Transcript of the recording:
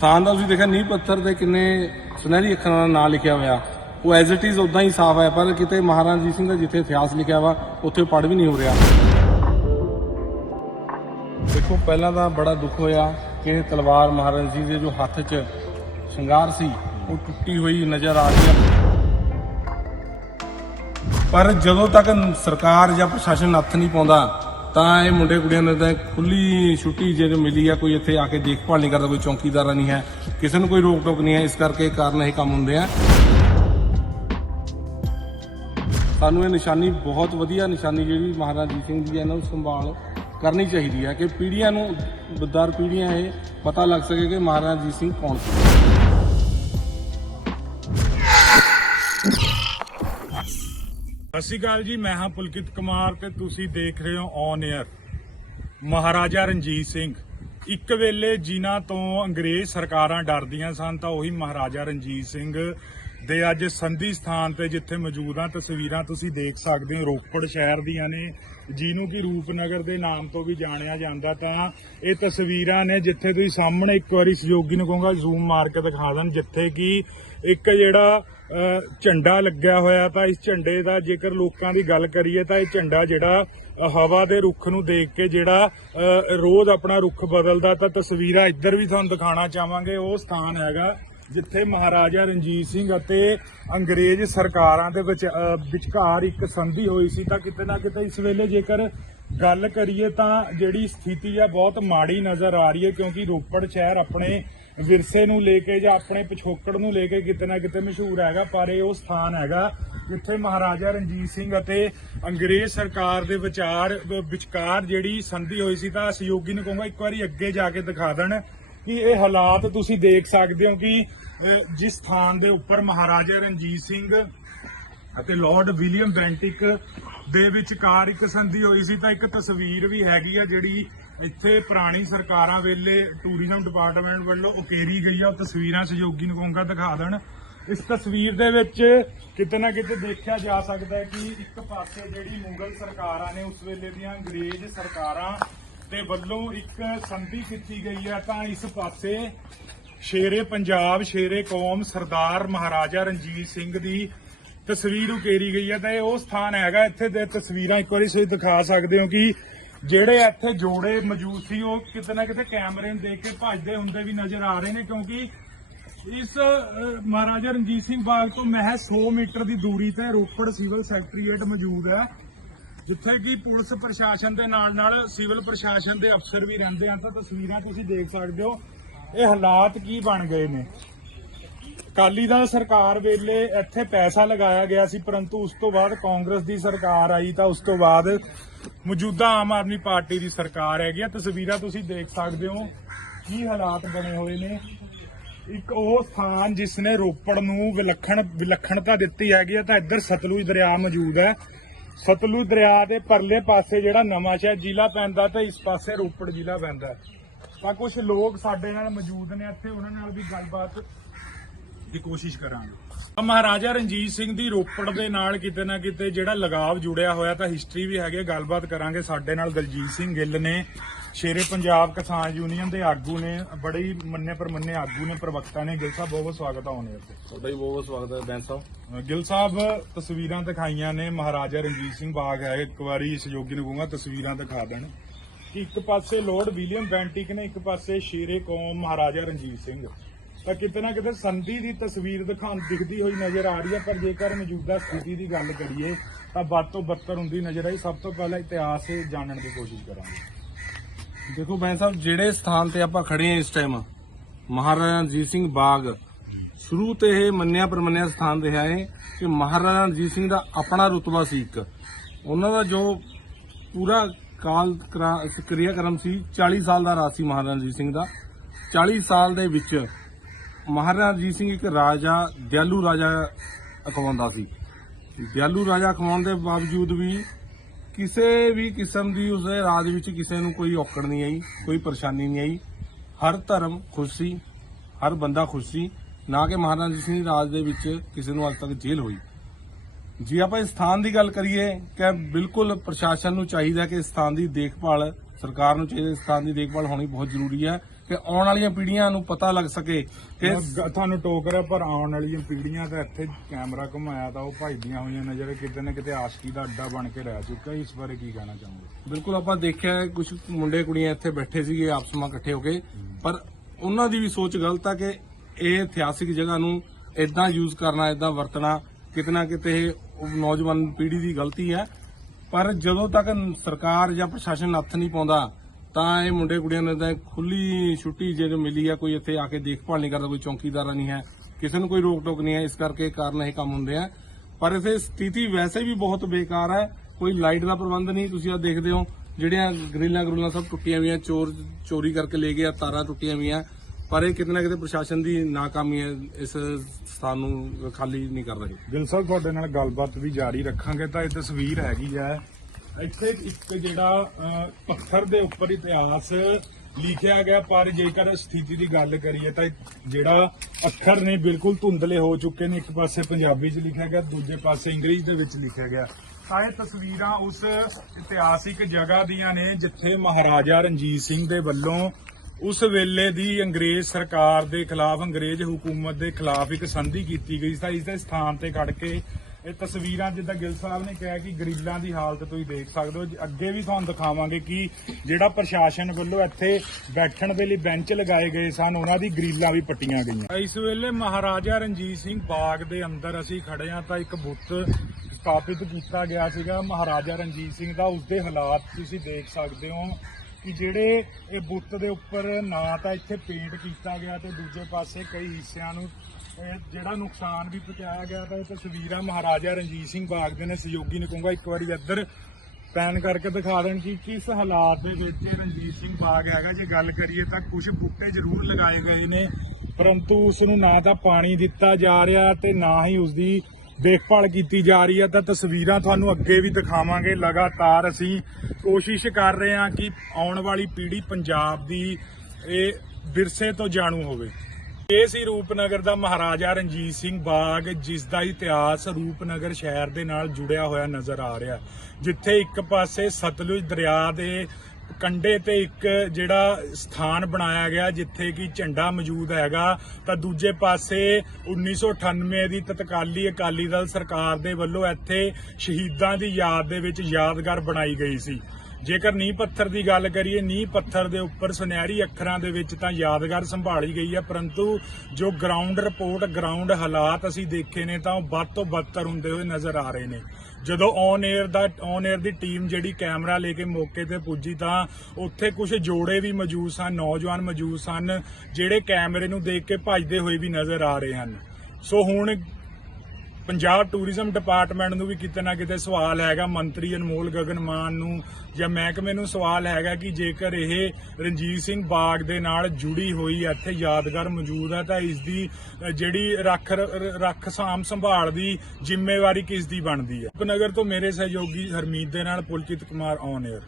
ਸਥਾਨ ਦਾ ਤੁਸੀਂ ਦੇਖਿਆ, ਨੀਂਹ ਪੱਥਰ ਤੇ ਕਿੰਨੇ ਸੁਨਹਿਰੀ ਅੱਖਰਾਂ ਨਾਲ ਨਾਂ ਲਿਖਿਆ ਹੋਇਆ। ਉਹ ਐਜ਼ ਇਟ ਇਜ਼ ਉਦਾਂ ਹੀ ਸਾਫ਼ ਹੈ, ਪਰ ਕਿਤੇ ਮਹਾਰਾਜਾ ਜੀ ਸਿੰਘ ਦਾ ਜਿੱਥੇ ਇਤਿਹਾਸ ਲਿਖਿਆ ਵਾ, ਉੱਥੇ ਪੜ੍ਹ ਵੀ ਨਹੀਂ ਹੋ ਰਿਹਾ। ਦੇਖੋ, ਪਹਿਲਾਂ ਤਾਂ ਬੜਾ ਦੁੱਖ ਹੋਇਆ ਕਿ ਤਲਵਾਰ ਮਹਾਰਾਜਾ ਜੀ ਦੇ ਜੋ ਹੱਥ 'ਚ ਸ਼ਿੰਗਾਰ ਸੀ, ਉਹ ਟੁੱਟੀ ਹੋਈ ਨਜ਼ਰ ਆ ਰਹੀ ਹੈ ਪਰ ਜਦੋਂ ਤੱਕ ਸਰਕਾਰ ਜਾਂ ਪ੍ਰਸ਼ਾਸਨ ਹੱਥ ਨਹੀਂ ਪਾਉਂਦਾ ਤਾਂ ਇਹ ਮੁੰਡੇ ਕੁੜੀਆਂ ਨੂੰ ਤਾਂ ਖੁੱਲੀ ਛੁੱਟੀ ਜੇ ਮਿਲੀ ਆ, ਕੋਈ ਇੱਥੇ ਆ ਕੇ ਦੇਖਭਾਲ ਨਹੀਂ ਕਰਦਾ, ਕੋਈ ਚੌਕੀਦਾਰ ਨਹੀਂ ਹੈ, ਕਿਸੇ ਨੂੰ ਕੋਈ ਰੋਕ ਟੋਕ ਨਹੀਂ ਹੈ, ਇਸ ਕਰਕੇ ਕਾਰਨ ਇਹ ਕੰਮ ਹੁੰਦੇ ਆ। ਸਾਨੂੰ ਇਹ ਨਿਸ਼ਾਨੀ ਬਹੁਤ ਵਧੀਆ ਨਿਸ਼ਾਨੀ ਜਿਹੜੀ ਮਹਾਰਾਜਾ ਰਣਜੀਤ ਸਿੰਘ ਦੀ ਹੈ ਇਹਨਾਂ ਨੂੰ ਸੰਭਾਲ ਕਰਨੀ ਚਾਹੀਦੀ ਹੈ ਕਿ ਪੀੜ੍ਹੀਆਂ ਨੂੰ ਦਰ ਪੀੜ੍ਹੀਆਂ ਇਹ ਪਤਾ ਲੱਗ ਸਕੇ ਕਿ ਮਹਾਰਾਜਾ ਰਣਜੀਤ ਸਿੰਘ ਕੌਣ ਸੀ। ਸਤਿ ਸ਼੍ਰੀ ਅਕਾਲ ਜੀ, ਮੈਂ ਹਾਂ ਪੁਲਕਿਤ ਕੁਮਾਰ ਤੇ ਤੁਸੀਂ ਦੇਖ ਰਹੇ ਹੋ ਔਨ 에ਅਰ ਮਹਾਰਾਜਾ ਰਣਜੀਤ ਸਿੰਘ, ਇੱਕ ਵੇਲੇ ਜਿਨ੍ਹਾਂ ਤੋਂ ਅੰਗਰੇਜ਼ ਸਰਕਾਰਾਂ ਡਰਦੀਆਂ ਸਨ, ਤਾਂ ਉਹੀ ਮਹਾਰਾਜਾ ਰਣਜੀਤ ਸਿੰਘ ਦੇ ਅੱਜ ਸੰਧੀ ਸਥਾਨ ਤੇ ਜਿੱਥੇ ਮੌਜੂਦ ਆ, ਤਸਵੀਰਾਂ ਤੁਸੀਂ ਦੇਖ ਸਕਦੇ ਹੋ, ਰੋਪੜ ਸ਼ਹਿਰ ਦੀਆਂ ਨੇ। ਜਿਹਨੂੰ ਕਿ ਰੂਪਨਗਰ ਦੇ ਨਾਮ ਤੋਂ ਵੀ ਜਾਣਿਆ ਜਾਂਦਾ, ਤਾਂ ਇਹ ਤਸਵੀਰਾਂ ਨੇ ਜਿੱਥੇ ਤੁਸੀਂ ਸਾਹਮਣੇ ਇੱਕ ਵਾਰੀ ਸਹਿਯੋਗੀ ਨੂੰ ਕਹੂੰਗਾ ਜ਼ੂਮ ਮਾਰ ਕੇ ਦਿਖਾ ਦੇਣ, ਜਿੱਥੇ ਕਿ ਇੱਕ ਜਿਹੜਾ ਝੰਡਾ ਲੱਗਿਆ ਹੋਇਆ ਤਾਂ ਇਸ ਝੰਡੇ ਦਾ ਜੇਕਰ ਲੋਕਾਂ ਦੀ ਗੱਲ ਕਰੀਏ ਤਾਂ ਇਹ ਝੰਡਾ ਜਿਹੜਾ ਹਵਾ ਦੇ ਰੁੱਖ ਨੂੰ ਦੇਖ ਕੇ ਜਿਹੜਾ ਰੋਜ਼ ਆਪਣਾ ਰੁੱਖ ਬਦਲਦਾ ਤਾਂ ਤਸਵੀਰਾਂ ਇੱਧਰ ਵੀ ਤੁਹਾਨੂੰ ਦਿਖਾਉਣਾ ਚਾਹਾਂਗੇ। ਉਹ ਸਥਾਨ ਹੈਗਾ ਜਿੱਥੇ ਮਹਾਰਾਜਾ ਰਣਜੀਤ ਸਿੰਘ ਅਤੇ ਅੰਗਰੇਜ਼ ਸਰਕਾਰਾਂ ਦੇ ਵਿੱਚ ਵਿਚਕਾਰ ਇੱਕ ਸੰਧੀ ਹੋਈ ਸੀ। ਤਾਂ ਕਿਤੇ ਨਾ ਕਿਤੇ ਇਸ ਵੇਲੇ ਜੇਕਰ ਗੱਲ ਕਰੀਏ ਤਾਂ ਜਿਹੜੀ ਸਥਿਤੀ ਆ ਬਹੁਤ ਮਾੜੀ ਨਜ਼ਰ ਆ ਰਹੀ ਹੈ ਕਿਉਂਕਿ ਰੋਪੜ ਸ਼ਹਿਰ ਆਪਣੇ ਵਿਰਸੇ ਨੂੰ ਲੈ ਕੇ ਜਾਂ ਆਪਣੇ ਪਿਛੋਕੜ ਨੂੰ ਲੈ ਕੇ ਕਿਤੇ ਨਾ ਕਿਤੇ ਮਸ਼ਹੂਰ ਹੈਗਾ, ਪਰ ਇਹ ਉਹ ਸਥਾਨ ਹੈਗਾ ਜਿੱਥੇ ਮਹਾਰਾਜਾ ਰਣਜੀਤ ਸਿੰਘ ਅਤੇ ਅੰਗਰੇਜ਼ ਸਰਕਾਰ ਦੇ ਵਿਚਾਰ ਵਿਚਕਾਰ ਜਿਹੜੀ ਸੰਧੀ ਹੋਈ ਸੀ ਤਾਂ ਸਹਿਯੋਗੀ ਨੂੰ ਕਹੂੰਗਾ, ਇੱਕ ਵਾਰੀ ਅੱਗੇ ਜਾ ਕੇ ਦਿਖਾ ਦੇਣ ਕਿ ਇਹ ਹਾਲਾਤ ਤੁਸੀਂ ਦੇਖ ਸਕਦੇ ਹੋ ਕਿ ਜਿਸ ਸਥਾਨ ਦੇ ਉੱਪਰ ਮਹਾਰਾਜਾ ਰਣਜੀਤ ਸਿੰਘ ਅਤੇ ਲਾਰਡ ਵਿਲੀਅਮ ਬੈਂਟਿਕ ਦੇ ਵਿਚਕਾਰ ਇੱਕ ਸੰਧੀ ਹੋਈ ਸੀ ਤਾਂ ਇੱਕ ਤਸਵੀਰ ਵੀ ਹੈਗੀ ਆ ਜਿਹੜੀ ਇੱਥੇ ਪੁਰਾਣੀ ਸਰਕਾਰਾਂ ਵੇਲੇ ਟੂਰਿਜ਼ਮ ਡਿਪਾਰਟਮੈਂਟ ਵੱਲੋਂ ਉਕੇਰੀ ਗਈ ਆ, ਉਹ ਤਸਵੀਰਾਂ ਸਹਿਯੋਗੀ ਨੂੰ ਕਹੂੰਗਾ ਦਿਖਾ ਦੇਣ। ਇਸ ਤਸਵੀਰ ਦੇ ਵਿੱਚ ਕਿਤੇ ਨਾ ਕਿਤੇ ਦੇਖਿਆ ਜਾ ਸਕਦਾ ਹੈ ਕਿ ਇੱਕ ਪਾਸੇ ਜਿਹੜੀ ਮੁਗਲ ਸਰਕਾਰਾਂ ਨੇ ਉਸ ਵੇਲੇ ਦੀਆਂ ਅੰਗਰੇਜ਼ ਸਰਕਾਰਾਂ ਦੇ ਵੱਲੋਂ ਇੱਕ ਸੰਧੀ ਕੀਤੀ ਗਈ ਹੈ ਤਾਂ ਇਸ ਪਾਸੇ ਸ਼ੇਰੇ ਪੰਜਾਬ, ਸ਼ੇਰੇ ਕੌਮ ਸਰਦਾਰ ਮਹਾਰਾਜਾ ਰਣਜੀਤ ਸਿੰਘ ਦੀ ਤਸਵੀਰ ਉਕੇਰੀ ਗਈ ਹੈ ਤਾਂ ਇਹ ਉਹ ਸਥਾਨ ਹੈਗਾ ਇੱਥੇ ਦੇ ਤਸਵੀਰਾਂ ਇੱਕ ਵਾਰੀ ਤੁਸੀਂ ਦਿਖਾ ਸਕਦੇ ਹੋ ਕਿ ਜਿਹੜੇ ਇੱਥੇ ਜੋੜੇ ਮੌਜੂਦ ਸੀ, ਉਹ ਕਿਤੇ ਨਾ ਕਿਤੇ ਕੈਮਰੇ ਨੂੰ ਦੇਖ ਕੇ ਭੱਜਦੇ ਹੁੰਦੇ ਵੀ ਨਜ਼ਰ ਆ ਰਹੇ ਨੇ, ਕਿਉਂਕਿ ਇਸ ਮਹਾਰਾਜਾ ਰਣਜੀਤ ਸਿੰਘ ਬਾਗ ਤੋਂ ਮਹਿਜ਼ 100 ਮੀਟਰ ਦੀ ਦੂਰੀ ਤੇ ਰੋਪੜ ਸਿਵਲ ਸੈਕਟਰੀਏਟ ਮੌਜੂਦ ਹੈ, ਜਿੱਥੇ ਕਿ ਪੁਲਿਸ ਪ੍ਰਸ਼ਾਸਨ ਦੇ ਨਾਲ ਨਾਲ ਸਿਵਲ ਪ੍ਰਸ਼ਾਸਨ ਦੇ ਅਫਸਰ ਵੀ ਰਹਿੰਦੇ ਹਨ ਤਾਂ ਤਸਵੀਰਾਂ ਤੁਸੀਂ ਦੇਖ ਸਕਦੇ ਹੋ, ਇਹ ਹਾਲਾਤ ਕੀ ਬਣ ਗਏ ਨੇ। ਅਕਾਲੀ ਦਲ ਸਰਕਾਰ ਵੇਲੇ ਇੱਥੇ ਪੈਸਾ ਲਗਾਇਆ ਗਿਆ ਸੀ, ਪਰੰਤੂ ਉਸ ਤੋਂ ਬਾਅਦ ਕਾਂਗਰਸ ਦੀ ਸਰਕਾਰ ਆਈ ਤਾਂ ਉਸ ਤੋਂ ਬਾਅਦ ਮੌਜੂਦਾ ਆਮ ਆਦਮੀ ਪਾਰਟੀ ਦੀ ਸਰਕਾਰ ਹੈਗੀ ਆ। ਤਸਵੀਰਾਂ ਤੁਸੀਂ ਦੇਖ ਸਕਦੇ ਹੋ ਕੀ ਹਾਲਾਤ ਬਣੇ ਹੋਏ ਨੇ। ਇੱਕ ਉਹ ਸਥਾਨ ਜਿਸ ਨੇ ਰੋਪੜ ਨੂੰ ਵਿਲੱਖਣ, ਵਿਲੱਖਣਤਾ ਦਿੱਤੀ ਹੈਗੀ ਆ, ਤਾਂ ਇੱਧਰ ਸਤਲੁਜ ਦਰਿਆ ਮੌਜੂਦ ਹੈ। ਸਤਲੁਜ ਦਰਿਆ ਦੇ ਪਰਲੇ ਪਾਸੇ ਜਿਹੜਾ ਨਵਾਂ ਸ਼ਹਿਰ ਜ਼ਿਲ੍ਹਾ ਪੈਂਦਾ ਤੇ ਇਸ ਪਾਸੇ ਰੋਪੜ ਜ਼ਿਲ੍ਹਾ ਪੈਂਦਾ। ਤਾਂ ਕੁਝ ਲੋਕ ਸਾਡੇ ਨਾਲ ਮੌਜੂਦ ਨੇ, ਇੱਥੇ ਉਹਨਾਂ ਨਾਲ ਵੀ ਗੱਲਬਾਤ ਦੀ ਕੋਸ਼ਿਸ਼ ਕਰਾਂਗੇ। ਤਾਂ ਮਹਾਰਾਜਾ ਰਣਜੀਤ ਸਿੰਘ ਦੀ ਰੋਪੜ ਦੇ ਨਾਲ ਕਿਤੇ ਨਾ ਕਿਤੇ ਜਿਹੜਾ ਲਗਾਵ ਜੁੜਿਆ ਹੋਇਆ ਤਾਂ ਹਿਸਟਰੀ ਵੀ ਹੈਗੀ ਗੱਲਬਾਤ ਕਰਾਂਗੇ ਸਾਡੇ ਨਾਲ ਦਲਜੀਤ ਸਿੰਘ ਗਿੱਲ ਨੇ। ਸ਼ੇਰੇ ਪੰਜਾਬ ਕਿਸਾਨ ਯੂਨੀਅਨ ਦੇ ਆਗੂ ਨੇ ਬੜੇ ਹੀ ਮੰਨੇ ਪਰਮੰਨੇ ਆਗੂ ਨੇ ਪ੍ਰਵਕਤਾ ਨੇ। ਗਿੱਲ ਸਾਹਿਬ ਬਹੁਤ ਬਹੁਤ ਸਵਾਗਤ ਆ ਹੋਣੇ ਉੱਤੇ ਤੁਹਾਡਾ ਹੀ ਬਹੁਤ ਬਹੁਤ ਸਵਾਗਤ ਹੈ ਬੈਂਸ ਸਾਹਿਬ। ਗਿੱਲ ਸਾਹਿਬ ਤਸਵੀਰਾਂ ਦਿਖਾਈਆਂ ਨੇ। ਮਹਾਰਾਜਾ ਰਣਜੀਤ ਸਿੰਘ ਬਾਗ ਹੈ। ਇੱਕ ਵਾਰੀ ਸਹਿਯੋਗੀ ਨੂੰ ਕਹੂੰਗਾ ਤਸਵੀਰਾਂ ਦਿਖਾ ਦੇਣ। ਕਿ ਇੱਕ ਪਾਸੇ ਲੋਰਡ ਵਿਲੀਅਮ ਬੈਂਟਿਕ ਨੇ ਇੱਕ ਪਾਸੇ ਸ਼ੇਰੇ ਕੌਮ ਮਹਾਰਾਜਾ ਰਣਜੀਤ ਸਿੰਘ। ਤਾਂ ਕਿਤੇ ਨਾ ਕਿਤੇ ਸੰਧੀ ਦੀ ਤਸਵੀਰ ਦਿਖਾਉਣ ਦਿਖਦੀ ਹੋਈ ਨਜ਼ਰ ਆ ਰਹੀ ਹੈ, ਪਰ ਜੇਕਰ ਮੌਜੂਦਾ ਸਥਿਤੀ ਦੀ ਗੱਲ ਕਰੀਏ, ਤਾਂ ਵੱਧ ਤੋਂ ਬੱਤਰ ਹੁੰਦੀ ਨਜ਼ਰ ਆਈ। ਸਭ ਤੋਂ ਪਹਿਲਾਂ ਇਤਿਹਾਸ ਜਾਣਨ ਦੀ ਕੋਸ਼ਿਸ਼ ਕਰਾਂਗੇ। ਦੇਖੋ ਬੈਂਸ ਸਾਹਿਬ, ਜਿਹੜੇ ਸਥਾਨ ਤੇ ਆਪਾਂ ਖੜੇ ਹਾਂ ਇਸ ਟਾਈਮ ਮਹਾਰਾਜਾ ਰਣਜੀਤ ਸਿੰਘ ਬਾਗ, ਸ਼ੁਰੂ ਤੇ ਇਹ ਮੰਨਿਆ ਪਰਮੰਨਿਆ ਸਥਾਨ ਰਿਹਾ ਹੈ ਕਿ ਮਹਾਰਾਜਾ ਰਣਜੀਤ ਸਿੰਘ ਦਾ ਆਪਣਾ ਰੁਤਬਾ ਸੀ ਇੱਕ। ਉਹਨਾਂ ਦਾ ਜੋ ਪੂਰਾ ਕਾਲ ਕਰਾ- ਕਿਰਿਆਕਰਮ ਸੀ 40 ਸਾਲ ਦਾ ਰਾਜ ਸੀ ਮਹਾਰਾਜਾ ਰਣਜੀਤ ਸਿੰਘ ਦਾ। 40 ਸਾਲ ਦੇ ਵਿੱਚ ਮਹਾਰਾਜਾ ਰਣਜੀਤ ਸਿੰਘ ਇੱਕ ਰਾਜਾ, ਦਿਆਲੂ ਰਾਜਾ ਅਖਵਾਉਂਦਾ ਸੀ। ਦਿਆਲੂ ਰਾਜਾ ਅਖਵਾਉਣ ਦੇ ਬਾਵਜੂਦ ਵੀ ਕਿਸੇ ਵੀ ਕਿਸਮ ਦੀ ਉਸਦੇ ਰਾਜ ਵਿੱਚ ਕਿਸੇ ਨੂੰ ਕੋਈ ਔਕੜ ਨਹੀਂ ਆਈ, ਕੋਈ ਪਰੇਸ਼ਾਨੀ ਨਹੀਂ ਆਈ। ਹਰ ਧਰਮ ਖੁਸ਼ ਸੀ, ਹਰ ਬੰਦਾ ਖੁਸ਼ ਸੀ, ਨਾ ਕਿ ਮਹਾਰਾਜਾ ਰਣਜੀਤ ਸਿੰਘ ਰਾਜ ਦੇ ਵਿੱਚ ਕਿਸੇ ਨੂੰ ਅੱਜ ਤੱਕ ਜੇਲ੍ਹ ਹੋਈ। ਜੇ ਆਪਾਂ ਇਸ ਸਥਾਨ ਦੀ ਗੱਲ ਕਰੀਏ ਕਿ ਬਿਲਕੁਲ ਪ੍ਰਸ਼ਾਸਨ ਨੂੰ ਚਾਹੀਦਾ ਕਿ ਇਸ ਸਥਾਨ ਦੀ ਦੇਖਭਾਲ, ਸਰਕਾਰ ਨੂੰ ਚਾਹੀਦਾ ਇਸ ਸਥਾਨ ਦੀ ਦੇਖਭਾਲ ਹੋਣੀ ਬਹੁਤ ਜ਼ਰੂਰੀ ਹੈ। ਕਿ ਆਉਣ ਵਾਲੀਆਂ ਪੀੜ੍ਹੀਆਂ ਨੂੰ ਪਤਾ ਲੱਗ ਸਕੇ ਕਿ ਤੁਹਾਨੂੰ ਟੋਕ ਰਿਹਾ ਪਰ ਆਉਣ ਵਾਲੀਆਂ ਪੀੜ੍ਹੀਆਂ ਤਾਂ ਇੱਥੇ ਕੈਮਰਾ ਘੁਮਾਇਆ ਤਾਂ ਉਹ ਭਜਦੀਆਂ ਹੋਈਆਂ ਨਜ਼ਰ ਕਿਤੇ ਨਾ ਕਿਤੇ ਆਸ਼ਕੀ ਦਾ ਅੱਡਾ ਬਣ ਕੇ ਰਹਿ ਚੁੱਕਾ। ਇਸ ਬਾਰੇ ਕੀ ਕਹਿਣਾ ਚਾਹੋਗੇ? ਬਿਲਕੁਲ ਆਪਾਂ ਦੇਖਿਆ ਕੁਝ ਮੁੰਡੇ ਕੁੜੀਆਂ ਇੱਥੇ ਬੈਠੇ ਸੀਗੇ ਆਪਸ ਵਿੱਚ ਇਕੱਠੇ ਹੋ ਕੇ। ਪਰ ਉਹਨਾਂ ਦੀ ਵੀ ਸੋਚ ਗਲਤ ਆ ਕਿ ਇਹ ਇਤਿਹਾਸਿਕ ਜਗ੍ਹਾ ਨੂੰ ਇਦਾਂ ਯੂਜ਼ ਕਰਨਾ ਇਦਾਂ ਵਰਤਣਾ ਕਿਤੇ ਨਾ ਕਿਤੇ ਨੌਜਵਾਨ ਪੀੜ੍ਹੀ ਦੀ ਗਲਤੀ ਹੈ ਪਰ ਜਦੋਂ ਤੱਕ ਸਰਕਾਰ ਜਾਂ ਪ੍ਰਸ਼ਾਸਨ ਹੱਥ ਨਹੀਂ ਪਾਉਂਦਾ ਤਾਂ ਇਹ ਮੁੰਡੇ ਕੁੜੀਆਂ ਨੂੰ ਤਾਂ ਖੁੱਲੀ ਛੁੱਟੀ ਜੇ ਮਿਲੀ ਆ, ਕੋਈ ਇੱਥੇ ਆ ਕੇ ਦੇਖਭਾਲ ਨਹੀਂ ਕਰਦਾ, ਕੋਈ ਚੌਕੀਦਾਰਾ ਨਹੀਂ ਹੈ, ਕਿਸੇ ਨੂੰ ਕੋਈ ਰੋਕ ਟੋਕ ਨਹੀਂ ਹੈ, ਇਸ ਕਰਕੇ ਇਹ ਕਾਰਨ ਇਹ ਕੰਮ ਹੁੰਦੇ ਆ। ਪਰ ਇਥੇ ਸਥਿਤੀ ਵੈਸੇ ਵੀ ਬਹੁਤ ਬੇਕਾਰ ਹੈ, ਕੋਈ ਲਾਈਟ ਦਾ ਪ੍ਰਬੰਧ ਨਹੀਂ, ਤੁਸੀਂ ਆ ਦੇਖਦੇ ਹੋ, ਜਿਹੜੀਆਂ ਗ੍ਰਿਲਾਂ ਗਰੂਲਾਂ ਸਭ ਟੁੱਟੀਆਂ ਹੋਈਆਂ, ਚੋਰ, ਚੋਰੀ ਕਰਕੇ ਲੈ ਗਿਆ ਤਾਰਾਂ ਟੁੱਟੀਆਂ ਹੋਈਆਂ, ਪਰ ਇਹ ਕਿਤੇ ਨਾ ਕਿਤੇ ਪ੍ਰਸ਼ਾਸਨ ਦੀ ਨਾਕਾਮੀ ਹੈ, ਇਸ ਸਥਾਨ ਨੂੰ ਖਾਲੀ ਨਹੀਂ ਕਰ ਰਹੇ। ਦਿਲ ਸਾਹਿਬ ਤੁਹਾਡੇ ਨਾਲ ਗੱਲਬਾਤ ਵੀ ਜਾਰੀ ਰੱਖਾਂਗੇ, ਤਾਂ ਇਹ ਤਸਵੀਰ ਹੈਗੀ ਹੈ ਇੱਥੇ ਇੱਕ ਜਿਹੜਾ ਪੱਥਰ ਦੇ ਉੱਪਰ ਇਤਿਹਾਸ ਲਿਖਿਆ ਗਿਆ, ਪਰ ਜੇਕਰ ਸਥਿਤੀ ਦੀ ਗੱਲ ਕਰੀਏ ਤਾਂ ਜਿਹੜਾ ਅੱਖਰ ਨੇ ਬਿਲਕੁਲ ਧੁੰਦਲੇ ਹੋ ਚੁੱਕੇ ਨੇ, ਇੱਕ ਪਾਸੇ ਪੰਜਾਬੀ 'ਚ ਲਿਖਿਆ ਗਿਆ, ਦੂਜੇ ਪਾਸੇ ਅੰਗਰੇਜ਼ੀ ਦੇ ਵਿੱਚ ਲਿਖਿਆ ਗਿਆ। ਤਾਂ ਇਹ ਤਸਵੀਰਾਂ ਉਸ ਇਤਿਹਾਸਿਕ ਜਗ੍ਹਾ ਦੀਆਂ ਨੇ, ਜਿੱਥੇ ਮਹਾਰਾਜਾ ਰਣਜੀਤ ਸਿੰਘ ਦੇ ਵੱਲੋਂ ਉਸ ਵੇਲੇ ਦੀ ਅੰਗਰੇਜ਼ ਸਰਕਾਰ ਦੇ ਖਿਲਾਫ, ਅੰਗਰੇਜ਼ ਹਕੂਮਤ ਦੇ ਖਿਲਾਫ ਇੱਕ ਸੰਧੀ ਕੀਤੀ ਗਈ ਸੀ। ਤਾਂ ਇਸ ਦੇ ਸਥਾਨ ਤੇ ਖੜ ਕੇ ਇਹ ਤਸਵੀਰਾਂ ਜਿੱਦਾਂ ਗਿੱਲ ਸਾਹਿਬ ਨੇ ਕਿਹਾ ਕਿ ਗਰੀਲਾਂ ਦੀ ਹਾਲਤ ਤੁਸੀਂ ਦੇਖ ਸਕਦੇ ਹੋ। ਅੱਗੇ ਵੀ ਤੁਹਾਨੂੰ ਦਿਖਾਵਾਂਗੇ ਕਿ ਜਿਹੜਾ ਪ੍ਰਸ਼ਾਸਨ ਵੱਲੋਂ ਇੱਥੇ ਬੈਠਣ ਦੇ ਲਈ ਬੈਂਚ ਲਗਾਏ ਗਏ ਸਨ, ਉਹਨਾਂ ਦੀ ਗਰੀਲਾਂ ਵੀ ਪੱਟੀਆਂ ਗਈਆਂ। ਇਸ ਵੇਲੇ ਮਹਾਰਾਜਾ ਰਣਜੀਤ ਸਿੰਘ ਬਾਗ ਦੇ ਅੰਦਰ ਅਸੀਂ ਖੜੇ ਹਾਂ ਤਾਂ ਇੱਕ ਬੁੱਤ ਸਥਾਪਿਤ ਕੀਤਾ ਗਿਆ ਸੀਗਾ। ਮਹਾਰਾਜਾ ਰਣਜੀਤ ਸਿੰਘ ਦਾ ਉਸਦੇ ਹਾਲਾਤ ਤੁਸੀਂ ਦੇਖ ਸਕਦੇ ਹੋ ਕਿ ਜਿਹੜੇ ਇਹ ਬੁੱਤ ਦੇ ਉੱਪਰ ਨਾ ਤਾਂ ਇੱਥੇ ਪੇਂਟ ਕੀਤਾ ਗਿਆ ਤੇ ਦੂਜੇ ਪਾਸੇ ਕਈ ਹਿੱਸਿਆਂ ਨੂੰ ਇਹ ਜਿਹੜਾ ਨੁਕਸਾਨ ਵੀ ਪਹੁੰਚਾਇਆ ਗਿਆ ਤਾਂ ਇਹ ਤਸਵੀਰਾਂ ਮਹਾਰਾਜਾ ਰਣਜੀਤ ਸਿੰਘ ਬਾਗ ਦੇ ਨੇ ਸਹਿਯੋਗੀ ਨੇ ਕਹੂੰਗਾ, ਇੱਕ ਵਾਰੀ ਇੱਧਰ ਪੈਨ ਕਰਕੇ ਦਿਖਾ ਦੇਣ ਕਿ ਕਿਸ ਹਾਲਾਤ ਦੇ ਵਿੱਚ ਇਹ ਰਣਜੀਤ ਸਿੰਘ ਬਾਗ ਹੈਗਾ। ਜੇ ਗੱਲ ਕਰੀਏ ਤਾਂ ਕੁਝ ਬੂਟੇ ਜ਼ਰੂਰ ਲਗਾਏ ਗਏ ਨੇ, ਪਰੰਤੂ ਉਸ ਨੂੰ ਨਾ ਤਾਂ ਪਾਣੀ ਦਿੱਤਾ ਜਾ ਰਿਹਾ ਤੇ ਨਾ ਹੀ ਉਸ ਦੀ ਦੇਖਭਾਲ ਕੀਤੀ ਜਾ ਰਹੀ ਹੈ। ਤਾਂ ਤਸਵੀਰਾਂ ਤੁਹਾਨੂੰ ਅੱਗੇ ਵੀ ਦਿਖਾਵਾਂਗੇ। ਲਗਾਤਾਰ ਅਸੀਂ ਕੋਸ਼ਿਸ਼ ਕਰ ਰਹੇ ਹਾਂ ਕਿ ਆਉਣ ਵਾਲੀ ਪੀੜ੍ਹੀ ਪੰਜਾਬ ਦੀ ਇਹ ਵਿਰਸੇ ਤੋਂ ਜਾਣੂ ਹੋਵੇ। ਇਹ ਸੀ ਰੂਪਨਗਰ ਦਾ ਮਹਾਰਾਜਾ ਰਣਜੀਤ ਸਿੰਘ ਬਾਗ, ਜਿਸ ਦਾ ਇਤਿਹਾਸ ਰੂਪਨਗਰ ਸ਼ਹਿਰ ਦੇ ਨਾਲ ਜੁੜਿਆ ਹੋਇਆ ਨਜ਼ਰ ਆ ਰਿਹਾ। ਜਿੱਥੇ ਇੱਕ ਪਾਸੇ ਸਤਲੁਜ ਦਰਿਆ ਦੇ ਕੰਡੇ ਤੇ ਇੱਕ ਜਿਹੜਾ ਸਥਾਨ ਬਣਾਇਆ ਗਿਆ, ਜਿੱਥੇ ਕਿ ਝੰਡਾ ਮੌਜੂਦ ਹੈਗਾ। ਤਾਂ ਦੂਜੇ ਪਾਸੇ 1998 ਦੀ ਤਤਕਾਲੀ ਅਕਾਲੀ ਦਲ ਸਰਕਾਰ ਦੇ ਵੱਲੋਂ ਇੱਥੇ ਸ਼ਹੀਦਾਂ ਦੀ ਯਾਦ ਦੇ ਵਿੱਚ ਯਾਦਗਾਰ ਬਣਾਈ ਗਈ ਸੀ। ਜੇਕਰ ਨੀਂਹ ਪੱਥਰ ਦੀ ਗੱਲ ਕਰੀਏ, ਨੀਂਹ ਪੱਥਰ ਦੇ ਉੱਪਰ ਸੁਨਹਿਰੀ ਅੱਖਰਾਂ ਦੇ ਵਿੱਚ ਤਾਂ ਯਾਦਗਾਰ ਸੰਭਾਲੀ ਗਈ ਹੈ, ਪਰੰਤੂ ਜੋ ਗਰਾਊਂਡ ਰਿਪੋਰਟ ਗਰਾਊਂਡ ਹਾਲਾਤ ਅਸੀਂ ਦੇਖੇ ਨੇ ਤਾਂ ਉਹ ਵੱਧ ਤੋਂ ਬੱਤਰ ਹੁੰਦੇ ਹੋਏ ਨਜ਼ਰ ਆ ਰਹੇ ਨੇ। ਜਦੋਂ ਔਨ 에ਅਰ ਦਾ ਔਨ 에ਅਰ ਦੀ ਟੀਮ ਜਿਹੜੀ ਕੈਮਰਾ ਲੈ ਕੇ ਮੌਕੇ ਤੇ ਪੁੱਜੀ ਤਾਂ ਉੱਥੇ ਕੁਝ ਜੋੜੇ ਵੀ ਮੌਜੂਦ ਸਨ, ਨੌਜਵਾਨ ਮੌਜੂਦ ਸਨ, ਜਿਹੜੇ ਕੈਮਰੇ ਨੂੰ ਦੇਖ ਕੇ ਭੱਜਦੇ ਹੋਏ ਵੀ ਨਜ਼ਰ ਆ ਰਹੇ ਹਨ। ਸੋ ਹੁਣ ਪੰਜਾਬ ਟੂਰਿਜ਼ਮ ਡਿਪਾਰਟਮੈਂਟ ਨੂੰ ਵੀ ਕਿਤੇ ਨਾ ਕਿਤੇ ਸਵਾਲ ਹੈਗਾ, ਮੰਤਰੀ ਅਨਮੋਲ ਗਗਨ ਮਾਨ ਨੂੰ, ਜਾਂ ਮਹਿਕਮੇ ਨੂੰ ਸਵਾਲ ਹੈਗਾ ਕਿ ਜੇਕਰ ਇਹ ਰਣਜੀਤ ਸਿੰਘ ਬਾਗ ਦੇ ਨਾਲ ਜੁੜੀ ਹੋਈ ਇੱਥੇ ਯਾਦਗਾਰ ਮੌਜੂਦ ਹੈ ਤਾਂ ਇਸ ਦੀ ਜਿਹੜੀ ਰੱਖ ਰੱਖ ਸਾਂਭ ਸੰਭਾਲ ਦੀ ਜ਼ਿੰਮੇਵਾਰੀ ਕਿਸ ਦੀ ਬਣਦੀ ਹੈ ਉਪਨਗਰ ਤੋਂ ਮੇਰੇ ਸਹਿਯੋਗੀ ਹਰਮੀਤ ਦੇ ਨਾਲ ਪੁਲਕਿਤ ਕੁਮਾਰ ਔਨ 에ਅਰ